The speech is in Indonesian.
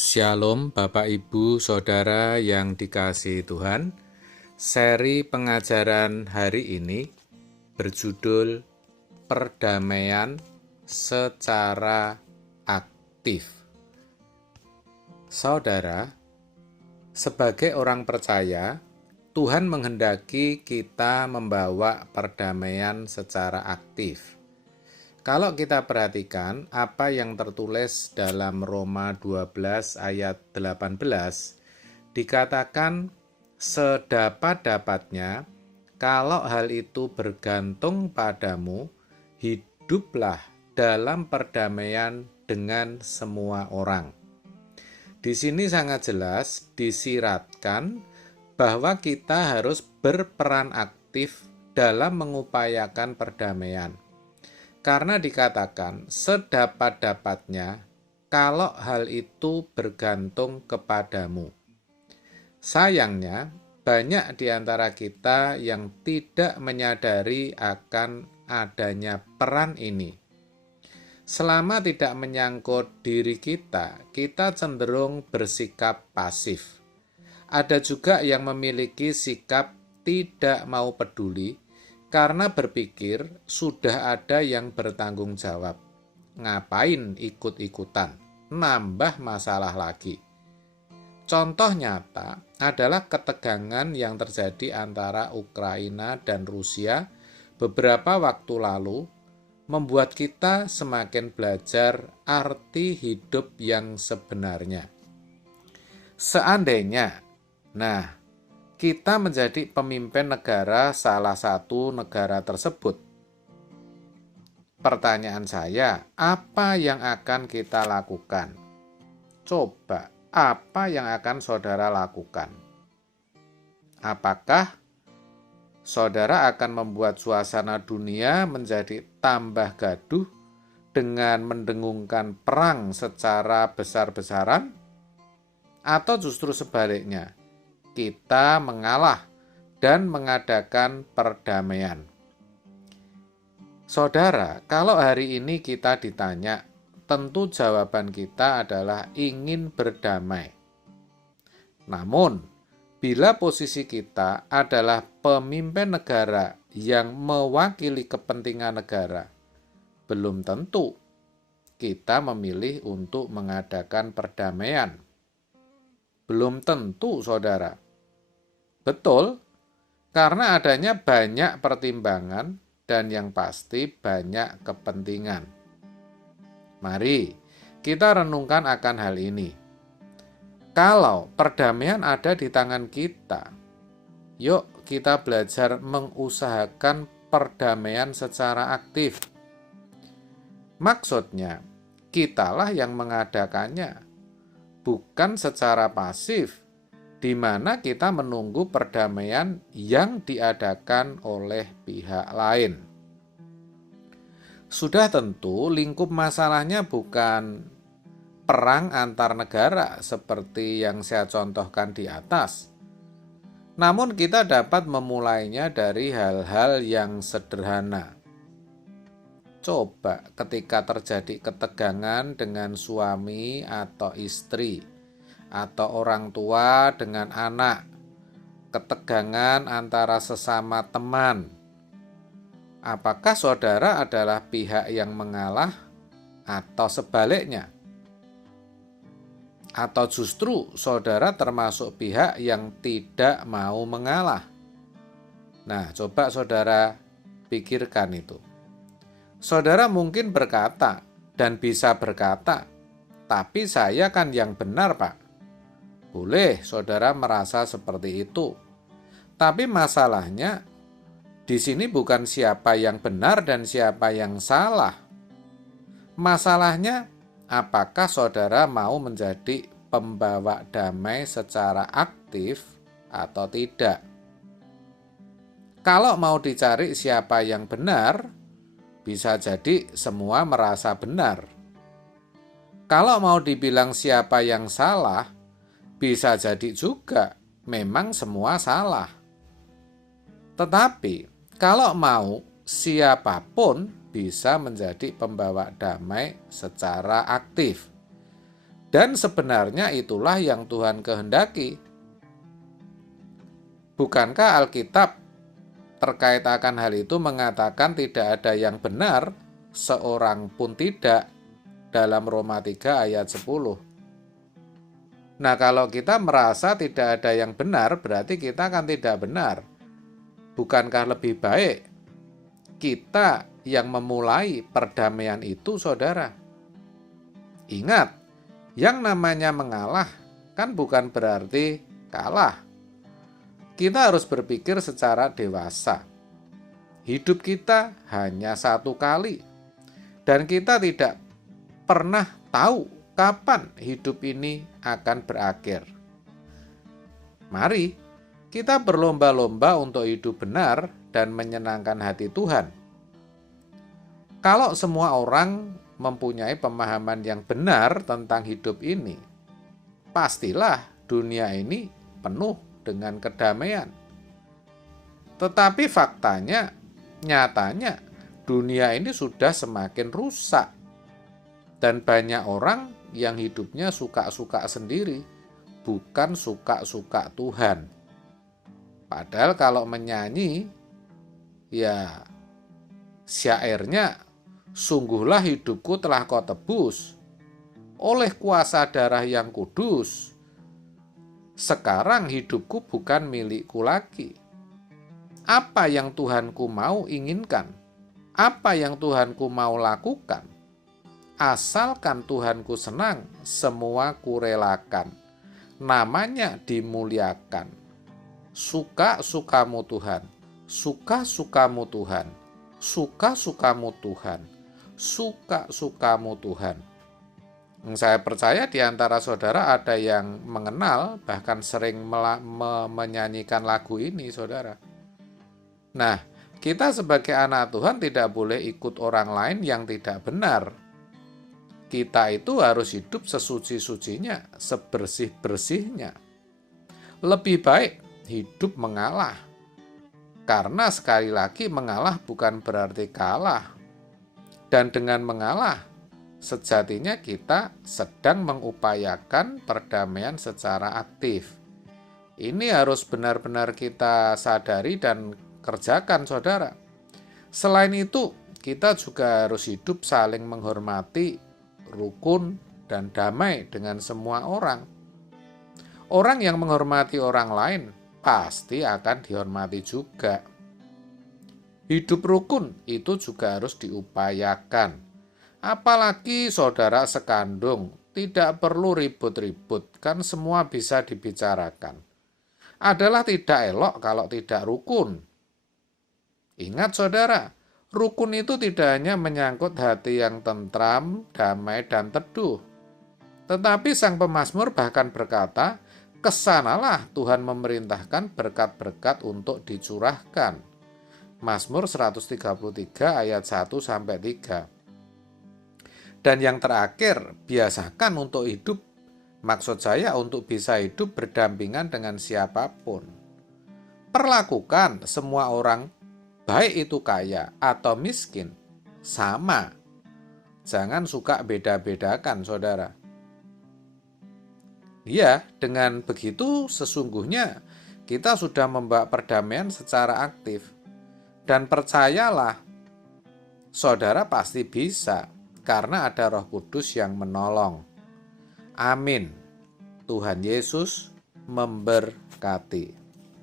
Shalom Bapak Ibu Saudara yang dikasihi Tuhan. Seri pengajaran hari ini berjudul Perdamaian secara aktif. Saudara, sebagai orang percaya, Tuhan menghendaki kita membawa perdamaian secara aktif. Kalau kita perhatikan apa yang tertulis dalam Roma 12 ayat 18, dikatakan sedapat-dapatnya kalau hal itu bergantung padamu, hiduplah dalam perdamaian dengan semua orang. Di sini sangat jelas disiratkan bahwa kita harus berperan aktif dalam mengupayakan perdamaian. Karena dikatakan sedapat-dapatnya kalau hal itu bergantung kepadamu. Sayangnya, banyak di antara kita yang tidak menyadari akan adanya peran ini. Selama tidak menyangkut diri kita, kita cenderung bersikap pasif. Ada juga yang memiliki sikap tidak mau peduli, karena berpikir sudah ada yang bertanggung jawab. Ngapain ikut-ikutan? Nambah masalah lagi. Contoh nyata adalah ketegangan yang terjadi antara Ukraina dan Rusia beberapa waktu lalu membuat kita semakin belajar arti hidup yang sebenarnya. Seandainya, kita menjadi pemimpin negara salah satu negara tersebut. Pertanyaan saya, apa yang akan kita lakukan? Coba, apa yang akan saudara lakukan? Apakah saudara akan membuat suasana dunia menjadi tambah gaduh dengan mendengungkan perang secara besar-besaran? Atau justru sebaliknya, kita mengalah dan mengadakan perdamaian. Saudara, kalau hari ini kita ditanya, tentu jawaban kita adalah ingin berdamai. Namun, bila posisi kita adalah pemimpin negara yang mewakili kepentingan negara, belum tentu kita memilih untuk mengadakan perdamaian. Belum tentu, saudara. Betul, karena adanya banyak pertimbangan dan yang pasti banyak kepentingan. Mari kita renungkan akan hal ini. Kalau perdamaian ada di tangan kita, yuk kita belajar mengusahakan perdamaian secara aktif. Maksudnya, kitalah yang mengadakannya, bukan secara pasif, di mana kita menunggu perdamaian yang diadakan oleh pihak lain. Sudah tentu lingkup masalahnya bukan perang antar negara seperti yang saya contohkan di atas. Namun kita dapat memulainya dari hal-hal yang sederhana. Coba ketika terjadi ketegangan dengan suami atau istri, atau orang tua dengan anak, ketegangan antara sesama teman. Apakah saudara adalah pihak yang mengalah atau sebaliknya? Atau justru saudara termasuk pihak yang tidak mau mengalah? Nah, coba saudara pikirkan itu. Saudara mungkin berkata dan bisa berkata, tapi saya kan yang benar, Pak. Boleh saudara merasa seperti itu. Tapi masalahnya di sini bukan siapa yang benar dan siapa yang salah. Masalahnya apakah saudara mau menjadi pembawa damai secara aktif atau tidak? Kalau mau dicari siapa yang benar, bisa jadi semua merasa benar. Kalau mau dibilang siapa yang salah, bisa jadi juga memang semua salah. Tetapi kalau mau, siapapun bisa menjadi pembawa damai secara aktif. Dan sebenarnya itulah yang Tuhan kehendaki. Bukankah Alkitab terkait akan hal itu mengatakan tidak ada yang benar, seorang pun tidak, dalam Roma 3 ayat 10. Nah, kalau kita merasa tidak ada yang benar, berarti kita kan tidak benar. Bukankah lebih baik kita yang memulai perdamaian itu, saudara? Ingat, yang namanya mengalah kan bukan berarti kalah. Kita harus berpikir secara dewasa. Hidup kita hanya satu kali, dan kita tidak pernah tahu kapan hidup ini akan berakhir. Mari kita berlomba-lomba untuk hidup benar dan menyenangkan hati Tuhan. Kalau semua orang mempunyai pemahaman yang benar tentang hidup ini, pastilah dunia ini penuh dengan kedamaian. Tetapi faktanya, nyatanya, dunia ini sudah semakin rusak. Dan banyak orang yang hidupnya suka-suka sendiri, bukan suka-suka Tuhan. Padahal kalau menyanyi, ya syairnya, sungguhlah hidupku telah kau tebus oleh kuasa darah yang kudus. Sekarang hidupku bukan milikku lagi. Apa yang Tuhanku mau inginkan? Apa yang Tuhanku mau lakukan? Asalkan Tuhanku senang, semua kurelakan. Namanya dimuliakan. Suka-sukamu Tuhan, suka-sukamu Tuhan, suka-sukamu Tuhan, suka-sukamu Tuhan. Saya percaya di antara saudara ada yang mengenal, bahkan sering menyanyikan lagu ini, saudara. Nah, kita sebagai anak Tuhan tidak boleh ikut orang lain yang tidak benar. Kita itu harus hidup sesuci-sucinya, sebersih-bersihnya. Lebih baik hidup mengalah. Karena sekali lagi mengalah bukan berarti kalah. Dan dengan mengalah, sejatinya kita sedang mengupayakan perdamaian secara aktif. Ini harus benar-benar kita sadari dan kerjakan, saudara. Selain itu, kita juga harus hidup saling menghormati, rukun, dan damai dengan semua orang. Orang yang menghormati orang lain pasti akan dihormati juga. Hidup rukun itu juga harus diupayakan. Apalagi saudara sekandung, tidak perlu ribut-ribut, kan semua bisa dibicarakan. Adalah tidak elok kalau tidak rukun. Ingat saudara, rukun itu tidak hanya menyangkut hati yang tentram, damai, dan teduh. Tetapi sang pemazmur bahkan berkata, kesanalah Tuhan memerintahkan berkat-berkat untuk dicurahkan. Mazmur 133 ayat 1-3. Dan yang terakhir, biasakan untuk hidup. Maksud saya untuk bisa hidup berdampingan dengan siapapun. Perlakukan semua orang, baik itu kaya atau miskin, sama. Jangan suka beda-bedakan, saudara. Ya, dengan begitu sesungguhnya kita sudah membawa perdamaian secara aktif. Dan percayalah, saudara pasti bisa, karena ada Roh Kudus yang menolong. Amin. Tuhan Yesus memberkati.